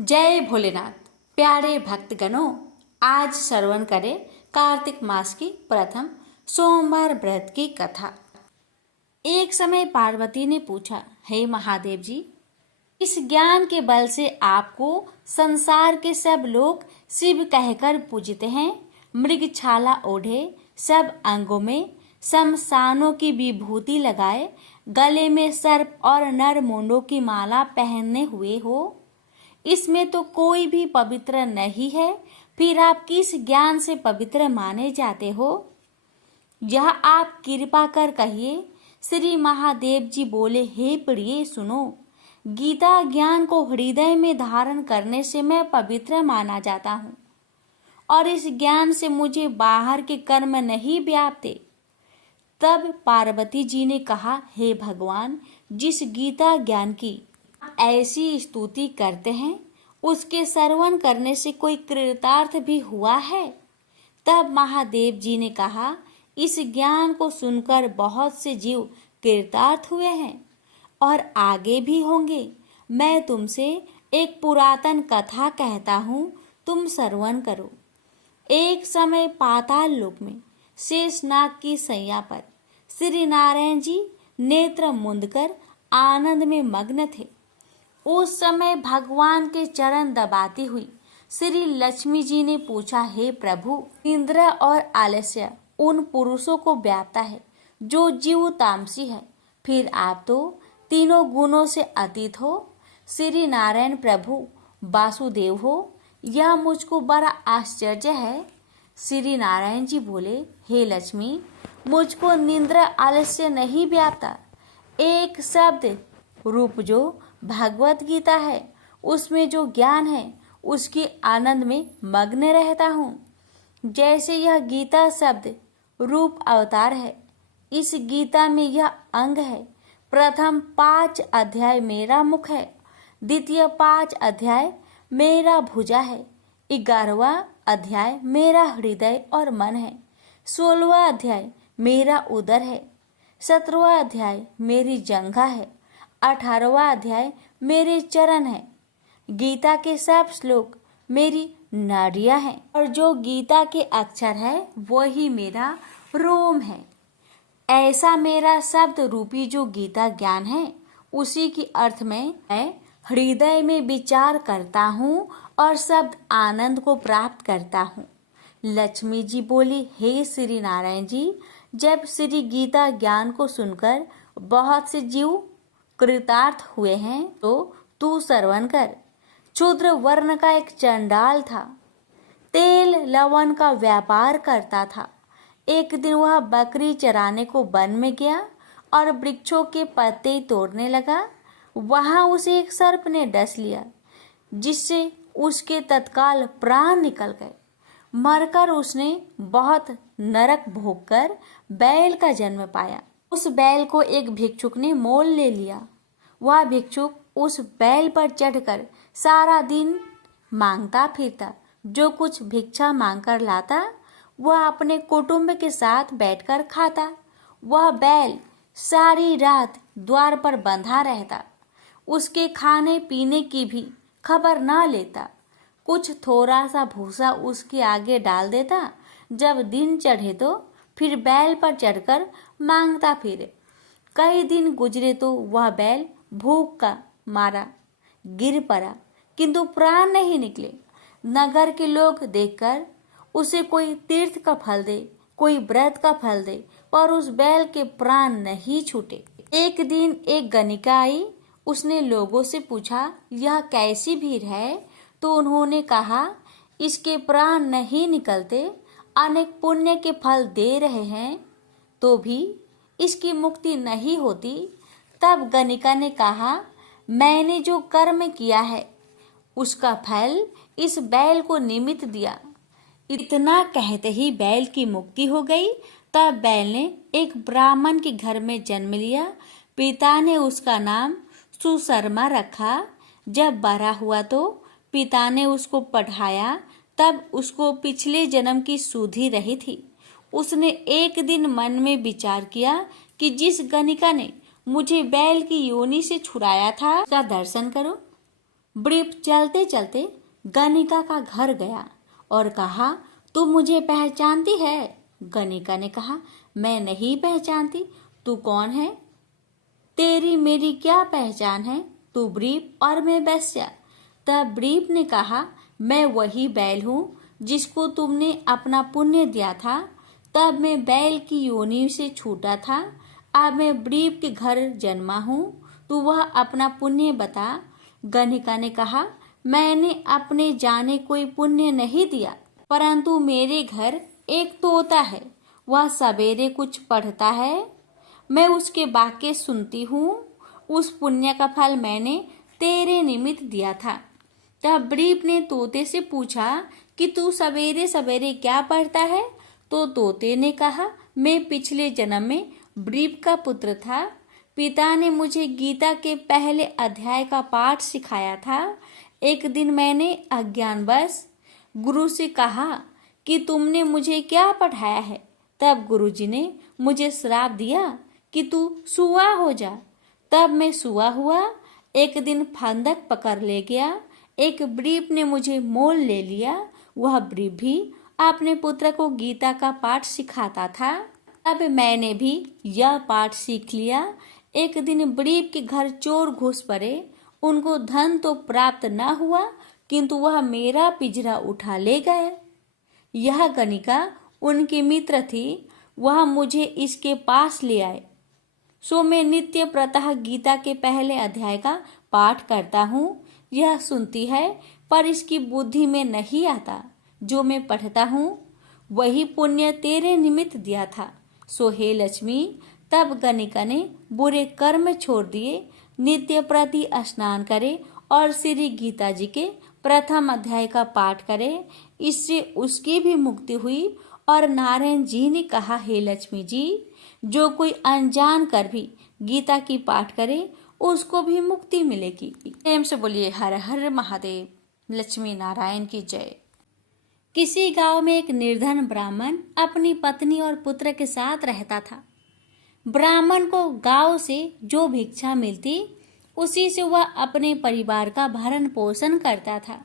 जय भोलेनाथ। प्यारे भक्तगणों, आज श्रवण करें कार्तिक मास की प्रथम सोमवार व्रत की कथा। एक समय पार्वती ने पूछा, हे महादेव जी, इस ज्ञान के बल से आपको संसार के सब लोग शिव कहकर पूजते हैं। मृगछाला ओढ़े, सब अंगों में शमशानों की विभूति लगाए, गले में सर्प और नर मुंडों की माला पहने हुए हो। इसमें तो कोई भी पवित्र नहीं है, फिर आप किस ज्ञान से पवित्र माने जाते हो? यह आप कृपा कर कहिए। श्री महादेव जी बोले, हे प्रिय सुनो, गीता ज्ञान को हृदय में धारण करने से मैं पवित्र माना जाता हूँ और इस ज्ञान से मुझे बाहर के कर्म नहीं व्यापते। तब पार्वती जी ने कहा, हे भगवान, जिस गीता ज्ञान की ऐसी स्तुति करते हैं, उसके श्रवण करने से कोई कृतार्थ भी हुआ है? तब महादेव जी ने कहा, इस ज्ञान को सुनकर बहुत से जीव कृतार्थ हुए हैं और आगे भी होंगे। मैं तुमसे एक पुरातन कथा कहता हूँ, तुम श्रवण करो। एक समय पाताल लोक में शेषनाग की सैया पर श्री नारायण जी नेत्र मूंदकर आनंद में मग्न थे। उस समय भगवान के चरण दबाती हुई श्री लक्ष्मी जी ने पूछा, हे प्रभु, इंद्र और आलस्य उन पुरुषों को व्यापता है जो जीव तामसी है, फिर आप तो तीनों गुणों से अतीत हो। श्री नारायण प्रभु वासुदेव हो, यह मुझको बड़ा आश्चर्य है। श्री नारायण जी बोले, हे लक्ष्मी, मुझको निंद्र आलस्य नहीं व्यापता। एक शब्द रूप जो भगवत गीता है, उसमें जो ज्ञान है उसके आनंद में मग्न रहता हूँ। जैसे यह गीता शब्द रूप अवतार है, इस गीता में यह अंग है। प्रथम 5 अध्याय मेरा मुख है, द्वितीय 5 अध्याय मेरा भुजा है, 11वां अध्याय मेरा हृदय और मन है, 16वां अध्याय मेरा उदर है, 17वां अध्याय मेरी जंघा है, 18वां अध्याय मेरे चरण है। गीता के सब श्लोक मेरी नाड़ियां हैं और जो गीता के अक्षर है वही मेरा रोम है। ऐसा मेरा शब्द रूपी जो गीता ज्ञान है, उसी की अर्थ में मैं हृदय में विचार करता हूँ और शब्द आनंद को प्राप्त करता हूँ। लक्ष्मी जी बोली, हे श्री नारायण जी, जब श्री गीता ज्ञान को सुनकर बहुत से जीव कृतार्थ हुए हैं, तो तू श्रवण कर। क्षुद्र वर्ण का एक चंडाल था, तेल लवण का व्यापार करता था। एक दिन वह बकरी चराने को वन में गया और वृक्षों के पत्ते तोड़ने लगा। वहां उसे एक सर्प ने डस लिया, जिससे उसके तत्काल प्राण निकल गए। मरकर उसने बहुत नरक भोगकर बैल का जन्म पाया। उस बैल को एक भिक्षुक ने मोल ले लिया। वह भिक्षुक उस बैल पर चढ़कर सारा दिन मांगता फिरता। जो कुछ भिक्षा मांगकर लाता, वह अपने कुटुंब के साथ बैठकर खाता। वह बैल सारी रात द्वार पर बंधा रहता, उसके खाने पीने की भी खबर न लेता। कुछ थोड़ा सा भूसा उसके आगे डाल देता। जब दिन चढ़े तो फिर बैल पर चढ़कर मांगता फिरे। कई दिन गुजरे तो वह बैल भूख का मारा गिर पड़ा, किंतु प्राण नहीं निकले। नगर के लोग देखकर उसे कोई तीर्थ का फल दे, कोई व्रत का फल दे, पर उस बैल के प्राण नहीं छूटे। एक दिन एक गणिका आई। उसने लोगों से पूछा, यह कैसी भीड़ है? तो उन्होंने कहा, इसके प्राण नहीं निकलते, अनेक पुण्य के फल दे रहे हैं, तो भी इसकी मुक्ति नहीं होती। तब गणिका ने कहा, मैंने जो कर्म किया है उसका फल इस बैल को निमित्त दिया। इतना कहते ही बैल की मुक्ति हो गई। तब बैल ने एक ब्राह्मण के घर में जन्म लिया। पिता ने उसका नाम सुशर्मा रखा। जब बड़ा हुआ तो पिता ने उसको पढ़ाया। तब उसको पिछले जन्म की सुधि रही थी। उसने एक दिन मन में विचार किया कि जिस गणिका ने मुझे बैल की योनि से छुड़ाया था, उसका दर्शन करो। ब्रीफ चलते चलते गणिका का घर गया और कहा, तू मुझे पहचानती है? गणिका ने कहा, मैं नहीं पहचानती। तू कौन है? तेरी मेरी क्या पहचान है? तू ब्रीफ और मैं बेस्या। तब ब्रीफ ने कहा, मैं वही बैल हूँ जिसको तुमने अपना पुण्य दिया था। तब मैं बैल की योनि से छूटा था, अब मैं ब्रीफ के घर जन्मा हूँ। तू वह अपना पुण्य बता। गणिका ने कहा, मैंने अपने जाने कोई पुण्य नहीं दिया, परंतु मेरे घर एक तोता है, वह सवेरे कुछ पढ़ता है, मैं उसके वाक्य सुनती हूँ। उस पुण्य का फल मैंने तेरे निमित्त दिया था। तब ब्रीफ ने तोते से पूछा कि तू सवेरे सवेरे क्या पढ़ता है? तो तोते ने कहा, मैं पिछले जन्म में ब्रीफ का पुत्र था। पिता ने मुझे गीता के पहले अध्याय का पाठ सिखाया था। एक दिन मैंने अज्ञानवश गुरु से कहा कि तुमने मुझे क्या पढ़ाया है। तब गुरुजी ने मुझे श्राप दिया कि तू सुआ हो जा। तब मैं सुआ हुआ। एक दिन फंदक पकड़ ले गया। एक ब्रीफ ने मुझे मोल ले लिया। वह ब्रीफ भी अपने पुत्र को गीता का पाठ सिखाता था। अब मैंने भी यह पाठ सीख लिया। एक दिन ब्रीफ के घर चोर घुस पड़े। उनको धन तो प्राप्त न हुआ, किंतु वह मेरा पिंजरा उठा ले गए। यह गणिका उनकी मित्र थी, वह मुझे इसके पास ले आए। सो मैं नित्य प्रातः गीता के पहले अध्याय का पाठ करता हूँ। यह सुनती है, पर इसकी बुद्धि में नहीं आता। जो मैं पढ़ता हूँ वही पुण्य तेरे निमित्त दिया था। सो हे लक्ष्मी। तब गणिका ने बुरे कर्म छोड़ दिए, नित्य प्रति स्नान करे और श्री गीता जी के प्रथम अध्याय का पाठ करे। इससे उसकी भी मुक्ति हुई। और नारायण जी ने कहा, हे लक्ष्मी जी, जो कोई अनजान कर भी गीता की पाठ करे उसको भी मुक्ति मिलेगी। प्रेम से बोलिए हर हर महादेव। लक्ष्मी नारायण की जय। किसी गांव में एक निर्धन ब्राह्मण अपनी पत्नी और पुत्र के साथ रहता था। ब्राह्मण को गांव से जो भिक्षा मिलती उसी से वह अपने परिवार का भरण पोषण करता था।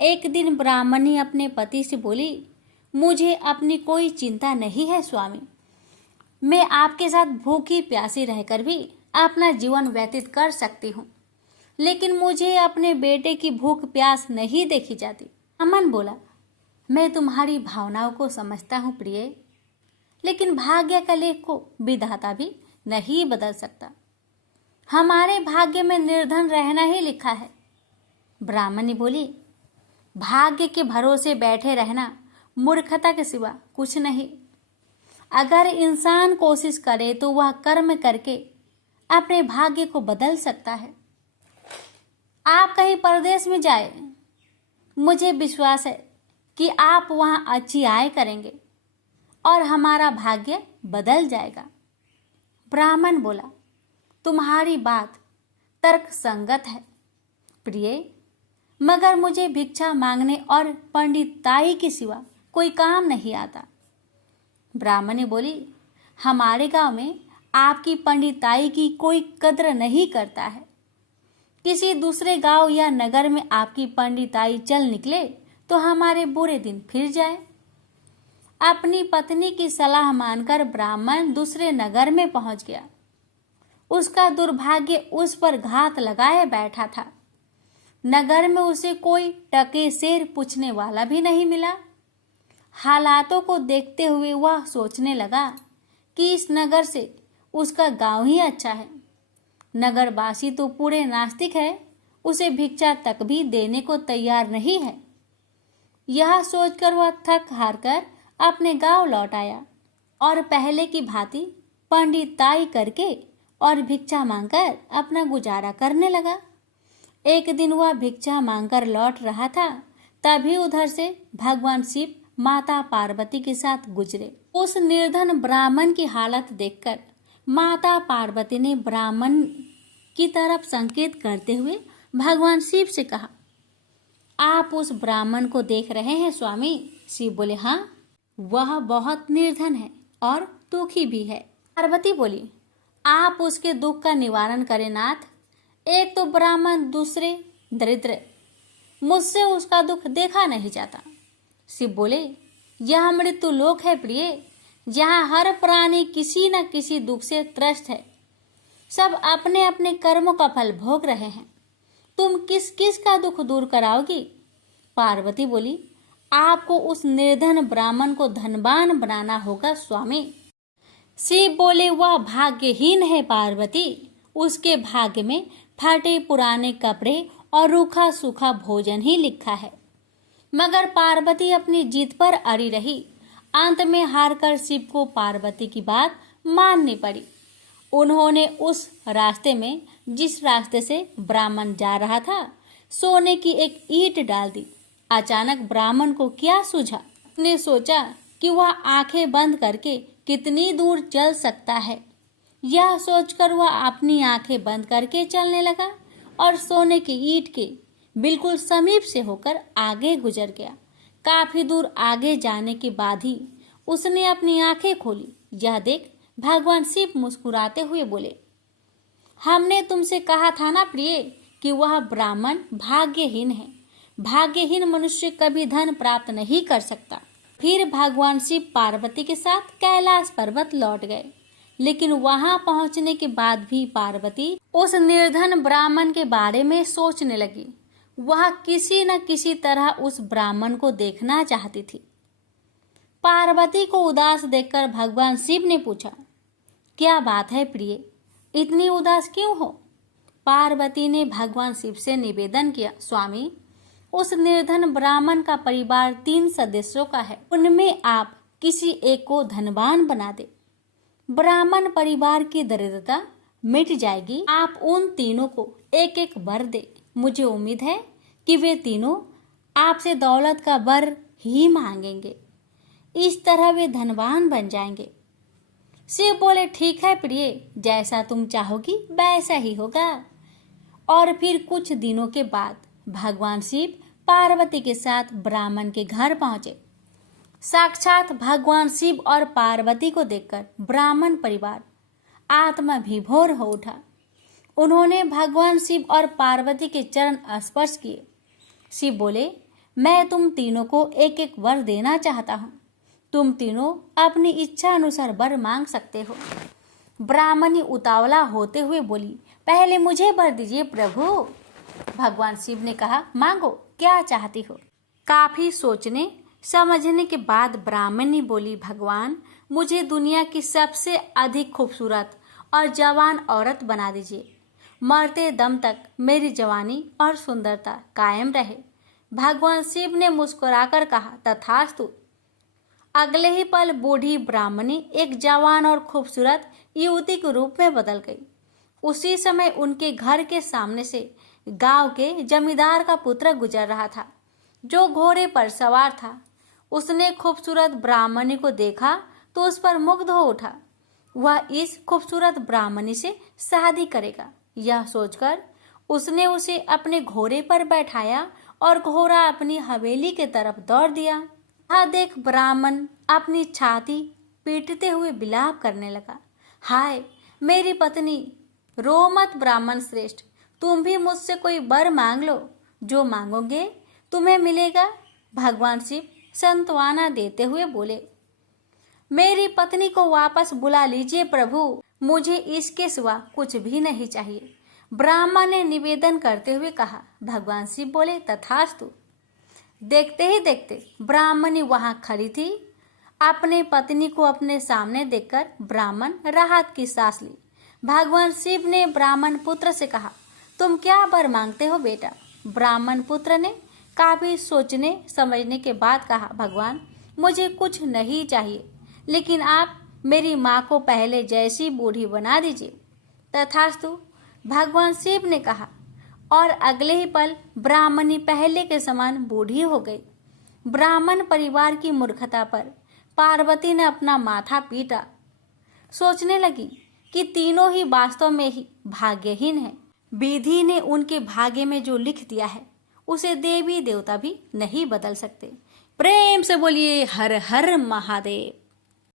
एक दिन ब्राह्मणी अपने पति से बोली, मुझे अपनी कोई चिंता नहीं है स्वामी, मैं आपके साथ भूखी प्यासी रहकर भी अपना जीवन व्यतीत कर सकती हूँ, लेकिन मुझे अपने बेटे की भूख प्यास नहीं देखी जाती। अमन बोला, मैं तुम्हारी भावनाओं को समझता हूँ प्रिय, लेकिन भाग्य का लेख को विधाता भी नहीं बदल सकता। हमारे भाग्य में निर्धन रहना ही लिखा है। ब्राह्मणी बोली, भाग्य के भरोसे बैठे रहना मूर्खता के सिवा कुछ नहीं। अगर इंसान कोशिश करे तो वह कर्म करके अपने भाग्य को बदल सकता है। आप कहीं परदेश में जाए, मुझे विश्वास है कि आप वहां अच्छी आय करेंगे और हमारा भाग्य बदल जाएगा। ब्राह्मण बोला, तुम्हारी बात तर्क संगत है प्रिय, मगर मुझे भिक्षा मांगने और पंडिताई के सिवा कोई काम नहीं आता। ब्राह्मणी बोली, हमारे गांव में आपकी पंडिताई की कोई कद्र नहीं करता है। किसी दूसरे गांव या नगर में आपकी पंडिताई चल निकले तो हमारे बुरे दिन फिर जाए। अपनी पत्नी की सलाह मानकर ब्राह्मण दूसरे नगर में पहुंच गया। उसका दुर्भाग्य उस पर घात लगाए बैठा था। नगर में उसे कोई टके सेर पूछने वाला भी नहीं मिला। हालातों को देखते हुए वह सोचने लगा कि इस नगर से उसका गांव ही अच्छा है। नगरवासी तो पूरे नास्तिक है, उसे भिक्षा तक भी देने को तैयार नहीं है। यह सोचकर वह थक हार कर अपने गांव लौट आया और पहले की भांति पंडिताई करके और भिक्षा मांगकर अपना गुजारा करने लगा। एक दिन वह भिक्षा मांगकर लौट रहा था, तभी उधर से भगवान शिव माता पार्वती के साथ गुजरे। उस निर्धन ब्राह्मण की हालत देखकर माता पार्वती ने ब्राह्मण की तरफ संकेत करते हुए भगवान शिव से कहा, आप उस ब्राह्मण को देख रहे हैं स्वामी? शिव बोले, हाँ, वह बहुत निर्धन है और दुखी भी है। पार्वती बोली, आप उसके दुख का निवारण करें नाथ। एक तो ब्राह्मण दूसरे दरिद्र, मुझसे उसका दुख देखा नहीं जाता। शिव बोले, यह मृत्यु लोक है प्रिय, जहाँ हर प्राणी किसी न किसी दुख से त्रस्त है। सब अपने अपने कर्मों का फल भोग रहे हैं। तुम किस किस का दुख दूर कराओगी? पार्वती बोली, आपको उस निर्धन ब्राह्मण को धनवान बनाना होगा स्वामी। शिव बोले, वह भाग्यहीन है पार्वती, उसके भाग्य में फटे पुराने कपड़े और रूखा सूखा भोजन ही लिखा है। मगर पार्वती अपनी जीत पर अड़ी रही। अंत में हारकर शिव को पार्वती की बात माननी पड़ी। उन्होंने उस रास्ते में, जिस रास्ते से ब्राह्मण जा रहा था, सोने की एक ईंट डाल दी। अचानक ब्राह्मण को क्या सूझा? उसने सोचा कि वह आंखें बंद करके कितनी दूर चल सकता है। यह सोचकर वह अपनी आंखें बंद करके चलने लगा और सोने की ईंट के बिल्कुल समीप से होकर आगे गुजर गया। काफी दूर आगे जाने के बाद ही उसने अपनी आंखें खोली। यह देख भगवान शिव मुस्कुराते हुए बोले, हमने तुमसे कहा था ना प्रिय कि वह ब्राह्मण भाग्यहीन है। भाग्यहीन मनुष्य कभी धन प्राप्त नहीं कर सकता। फिर भगवान शिव पार्वती के साथ कैलाश पर्वत लौट गए। लेकिन वहां पहुंचने के बाद भी पार्वती उस निर्धन ब्राह्मण के बारे में सोचने लगी। वह किसी न किसी तरह उस ब्राह्मण को देखना चाहती थी। पार्वती को उदास देखकर भगवान शिव ने पूछा, क्या बात है प्रिय, इतनी उदास क्यों हो? पार्वती ने भगवान शिव से निवेदन किया, स्वामी, उस निर्धन ब्राह्मण का परिवार 3 सदस्यों का है। उनमें आप किसी एक को धनवान बना दे। ब्राह्मण परिवार की दरिद्रता मिट जाएगी। आप उन तीनों को एक एक वर दे। मुझे उम्मीद है कि वे तीनों आपसे दौलत का वर ही मांगेंगे। इस तरह वे धनवान बन जाएंगे। शिव बोले, ठीक है प्रिय, जैसा तुम चाहोगी वैसा ही होगा। और फिर कुछ दिनों के बाद भगवान शिव पार्वती के साथ ब्राह्मण के घर पहुंचे। साक्षात भगवान शिव और पार्वती को देखकर ब्राह्मण परिवार आत्मा विभोर हो उठा। उन्होंने भगवान शिव और पार्वती के चरण स्पर्श किए। शिव बोले, मैं तुम तीनों को एक एक वर देना चाहता हूँ। तुम तीनों अपनी इच्छा अनुसार वर मांग सकते हो। ब्राह्मणी उतावला होते हुए बोली, पहले मुझे वर दीजिए प्रभु। भगवान शिव ने कहा, मांगो, क्या चाहती हो? काफी सोचने समझने के बाद ब्राह्मणी बोली, भगवान, मुझे दुनिया की सबसे अधिक खूबसूरत और जवान औरत बना दीजिए। मरते दम तक मेरी जवानी और सुंदरता कायम रहे। भगवान शिव ने मुस्कुराकर कहा, तथास्तु। अगले ही पल बूढ़ी ब्राह्मणी एक जवान और खूबसूरत युवती के रूप में बदल गई। उसी समय उनके घर के सामने से गांव के जमींदार का पुत्र गुजर रहा था, जो घोड़े पर सवार था। उसने खूबसूरत ब्राह्मणी को देखा तो उस पर मुग्ध हो उठा। वह इस खूबसूरत ब्राह्मणी से शादी करेगा। यह सोचकर उसने उसे अपने घोड़े पर बैठाया और घोड़ा अपनी हवेली के तरफ दौड़ दिया। यह देख ब्राह्मण अपनी छाती पीटते हुए विलाप करने लगा, हाय मेरी पत्नी, रो मत ब्राह्मण श्रेष्ठ, तुम भी मुझसे कोई वर मांग लो, जो मांगोगे तुम्हें मिलेगा। भगवान शिव सांत्वना देते हुए बोले, मेरी पत्नी को वापस बुला लीजिए प्रभु, मुझे इसके सिवा कुछ भी नहीं चाहिए। ब्राह्मण ने निवेदन करते हुए कहा। भगवान शिव बोले, तथास्तु। देखते ही देखते ब्राह्मणी वहां खड़ी थी। अपने पत्नी को अपने सामने देखकर ब्राह्मण राहत की सांस ली। भगवान शिव ने ब्राह्मण पुत्र से कहा, तुम क्या वर मांगते हो बेटा? ब्राह्मण पुत्र ने काफी सोचने समझने के बाद कहा, भगवान, मुझे कुछ नहीं चाहिए, लेकिन आप मेरी माँ को पहले जैसी बूढ़ी बना दीजिए। तथास्तु। भगवान शिव ने कहा और अगले ही पल ब्राह्मणी पहले के समान बूढ़ी हो गई। ब्राह्मण परिवार की मूर्खता पर पार्वती ने अपना माथा पीटा। सोचने लगी कि तीनों ही वास्तव में ही भाग्यहीन हैं। विधि ने उनके भाग्य में जो लिख दिया है उसे देवी देवता भी नहीं बदल सकते। प्रेम से बोलिए हर हर महादेव।